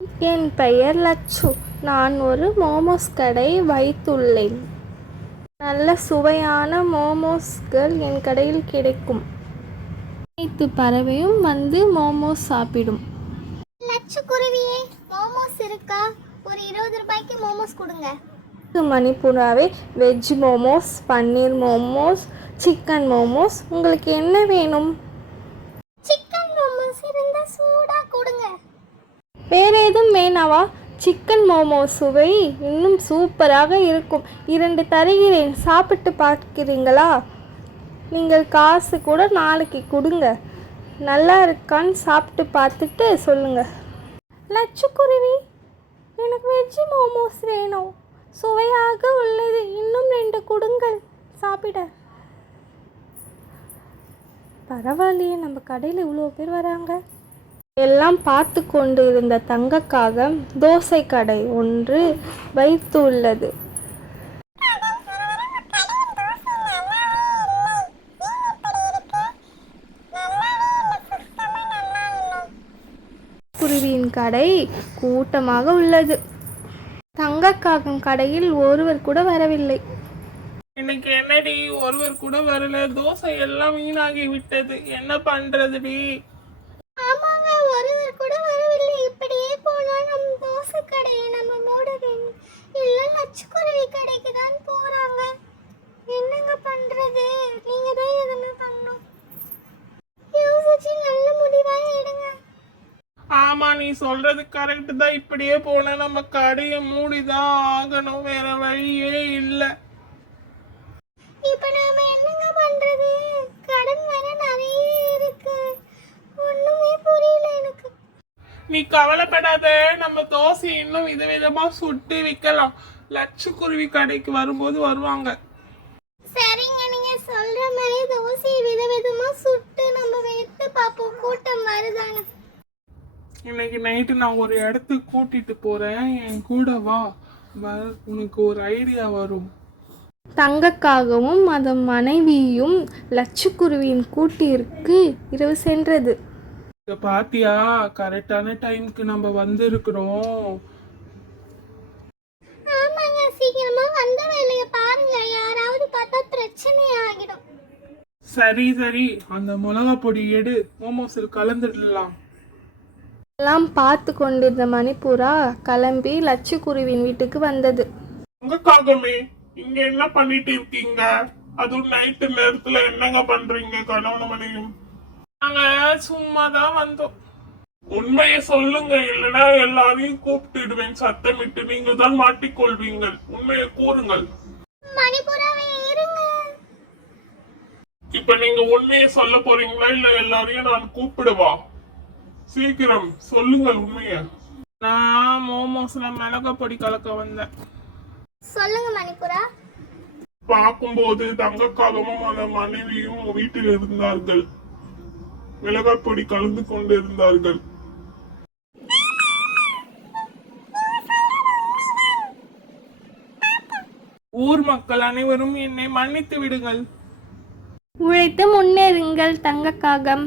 என் பெயர் லட்சு. நான் ஒரு மோமோஸ் கடை வைத்துள்ளேன். நல்ல சுவையான மோமோஸ்கள் என் கடையில் கிடைக்கும். அனைத்து பறவையும் வந்து மோமோஸ் சாப்பிடும். லட்சு குருவியே, மோமோஸ் இருக்கா? ஒரு 20 ரூபாய்க்கு மோமோஸ் கொடுங்க. மணிப்புறாவே, வெஜ் மோமோஸ், பன்னீர் மோமோஸ், சிக்கன் மோமோஸ், உங்களுக்கு என்ன வேணும்? சிக்கன் மோமோஸ் இருந்தா சூடா கொடுங்க. வேற எதுவும் வேணாவா? சிக்கன் மோமோஸ் சுவை இன்னும் சூப்பராக இருக்கும். 2 தருகிறேன், சாப்பிட்டு பார்க்கிறீங்களா? நீங்கள் காசு கூட நாளைக்கு கொடுங்க. நல்லா இருக்கான்னு சாப்பிட்டு பார்த்துட்டு சொல்லுங்க. லட்சுக்குருவி, எனக்கு வெஜ்ஜி மோமோஸ் வேணும். சுவையாக உள்ளது, இன்னும் 2 கொடுங்கள் சாப்பிட. பரவாயில்லையே, நம்ம கடையில் இவ்வளோ பேர் வராங்க. எல்லாம் பார்த்து கொண்டு இருந்த தங்கக்காகம் தோசை கடை ஒன்று வைத்துள்ளது. குருவியின் கடை கூட்டமாக உள்ளது. தங்கக்காகம் கடையில் ஒருவர் கூட வரவில்லை. இன்னைக்கு என்னடி ஒருவர் கூட வரல? தோசை எல்லாம் வீணாகி விட்டது, என்ன பண்றதுடி? ஆமாங்க, ஒருவர் கூட வரவில்லை. இப்படியே போனா நம்ம தோசை கடையை நம்ம மூட வேண்டும். இல்ல லட்சுக்குருவி கடைக்கு தான் போறாங்க. என்னங்க பண்றது? நீங்க தான் எதுனா பண்ணணும். யோசிச்சு நல்ல முடிவா எடுங்க. ஆமா, நீ சொல்றது கரெக்ட் தான். இப்படியே போனா நம்ம கடையை மூடிதான் ஆகணும், வேற வழியே இல்லை. இப்ப நாம என்னங்க பண்றது? கடன் வேற நிறைய இருக்கு. ஒண்ணுமே புரியல எனக்கு. நீ கவலைப்படாத, நம்ம தோசை இன்னும் விதவிதமா சுட்டு விற்கலாம். லட்சுக்குருவி கடைக்கு வரும்போது வருவாங்க. சரிங்க, நீங்க சொல்ற மாதிரி தோசையை விதவிதமா சுட்டு நம்ம வைத்து பார்ப்போம், கூட்டம் வருதானு. இன்னைக்கு நைட்டு நான் ஒரு இடத்துக்கு கூட்டிட்டு போறேன், என் கூட வா. உனக்கு ஒரு ஐடியா வரும். தங்கக்காகவும் அதன் மனைவியும் லட்சுக்குருவியின் கூட்டிற்கு இரவு சென்றது. பாத்தியா, கரெக்டான டைம்க்கு நம்ம வந்திருக்கிறோம். ஆமாங்க, சீக்கிரமா வந்த வேலையை பாருங்க. யாராவது பார்த்தா பிரச்சனை ஆகிடும். சரி சரி, அந்த மிளகா பொடி எடு, மோமோஸில் கலந்துடலாம். எல்லாம் பார்த்து கொண்டிருந்த மணிப்புறா கிளம்பி லட்சுக்குருவின் வீட்டுக்கு வந்தது. உங்களுக்காகவே இங்க என்ன பண்ணிட்டு இருக்கீங்க? அதுவும் நைட்டு நேரத்துல என்னங்க பண்றீங்க கணவன் மனைவியும்? நாங்க சும்மா தான் வந்தோம். உண்மையை சொல்லுங்க, இல்லைன்னா எல்லாரையும் கூப்பிட்டுடுவேன் சத்தமிட்டு. நீங்க தான் மாட்டிக்கொள்வீங்கள். உண்மையை கூறுங்கள். மணிப்புறாவே இருங்க. இப்ப நீங்க உண்மையை சொல்ல போறீங்களா, இல்ல எல்லாரையும் நான் கூப்பிடுவா? சீக்கிரம் சொல்லுங்கள் உண்மைய. நான் மோமோஸ்ல மிளகா பொடி கலக்க வந்தேன். சொல்லுங்க மணிப்புறா. பார்க்கும்போது தங்கக்காகவும் அந்த மனைவியும் வீட்டில் இருந்தார்கள். மிளகாய் பொடி கலந்து கொண்டு இருந்தார்கள். ஊர் மக்கள் அனைவரும் என்னை மன்னித்து விடுங்கள். உழைத்து முன்னேறுங்கள் தங்கக்காகம்.